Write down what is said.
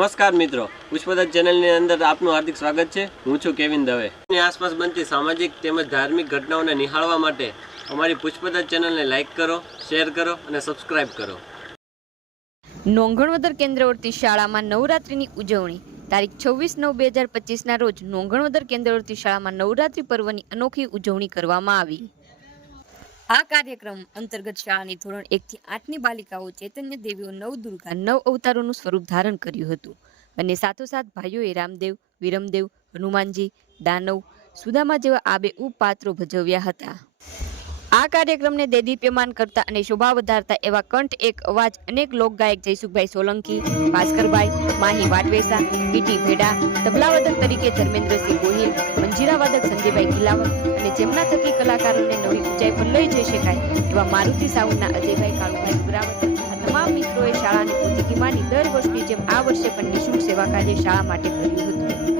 નમસ્કાર મિત્રો. પુષ્પદત્ત ચેનલની અંદર આપનું હાર્દિક સ્વાગત છે. હું છું કેવિન દવે. ની આસપાસ બનતી સામાજિક તેમજ ધાર્મિક ઘટનાઓને નિહાળવા માટે અમારી પુષ્પદત્ત ચેનલને લાઇક કરો, શેર કરો અને સબસ્ક્રાઇબ કરો. નોંઘણવદર કેન્દ્રવર્તી શાળામાં નવરાત્રિની ઉજવણી. તારીખ છવ્વીસ નવ બે હજાર પચીસના રોજ નોંઘણવદર કેન્દ્રવર્તી શાળામાં નવરાત્રિ પર્વની અનોખી ઉજવણી કરવામાં આવી. આ કાર્યક્રમ અંતર્ગત શાળાની ધોરણ એકથી આઠની બાલિકાઓ ચૈતન્ય દેવીઓ નવ દુર્ગા નવ અવતારોનું સ્વરૂપ ધારણ કર્યું હતું. અને સાથોસાથ ભાઈઓએ રામદેવ, વિરમદેવ, હનુમાનજી, દાનવ, સુદામા જેવા આબેઉબ પાત્રો ભજવ્યા હતા. આ કાર્યક્રમને દેદીપ્યમાન કરતા અને શોભા વધારતા એવા કંઠ એક અવાજ અનેક લોકગાયક જયસુખભાઈ સોલંકી, ભાસ્કરભાઈ માહી વાટવેસા બીટી ભેડા તબલાવાદક તરીકે ધર્મેન્દ્રસિંહ ગોહિલ, મંજીરાવાદક સંજયભાઈ ગિલાવત અને જેમના થકી કલાકારોને નવી ઊંચાઈ પર લઈ જઈ શકાય એવા મારુતિ સાઉન્ડના અજયભાઈ કાળુભાઈ ઉગરાવત આ તમામ મિત્રોએ શાળાની પૂતિથી માની દર વર્ષની જેમ આ વર્ષે પણ નિઃશુલ્ક સેવા કાર્ય શાળા માટે કર્યું હતું.